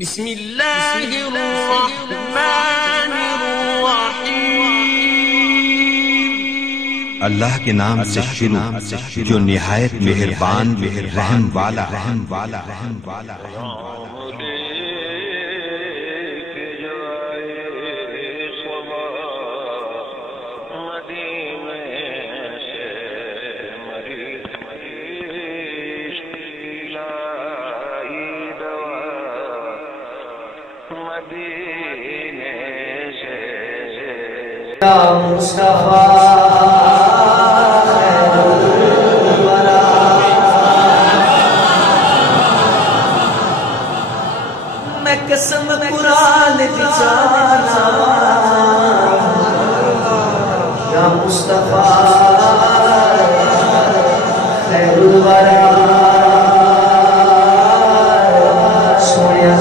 بسم اللہ الرحمن الرحیم اللہ کے نام سے شروع جو نہایت مہربان رحم والا یا مصطفیٰ خیر الورا میں قسم قرآن کی جانا یا مصطفیٰ خیر الورا سویا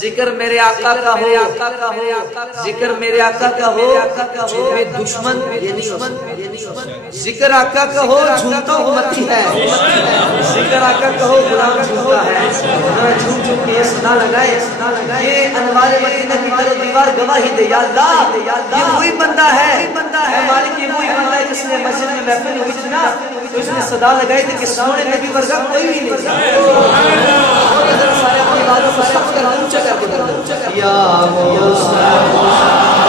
ذکر میرے آقا کا ہو، ذکر میرے آقا کا ہو، جھومے دشمن یہ نہیں ہو سکتا۔ ذکر آقا کا ہو، جھومتا امتی ہے، ذکر آقا کا ہو، غلام جھومتا ہے۔ جھوم جھوم کے یہ صدا لگائے، یہ انوار مدینہ کی در و دیوار گواہی دے۔ یا اللہ یہ وہی بندہ ہے، اے مالک یہ وہی بندہ ہے جس نے مسجد میں محفل ہوئی تھی نا، تو اس نے صدا لگائی تھی کہ سونے نبی ورگا کوئی بھی نہیں۔ سارے اپنی باتوں کو سب کر اونچا کر کے کر دو۔ یا مصطفیٰ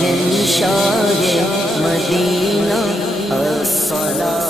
شہنشاہ مدینہ الصلاۃ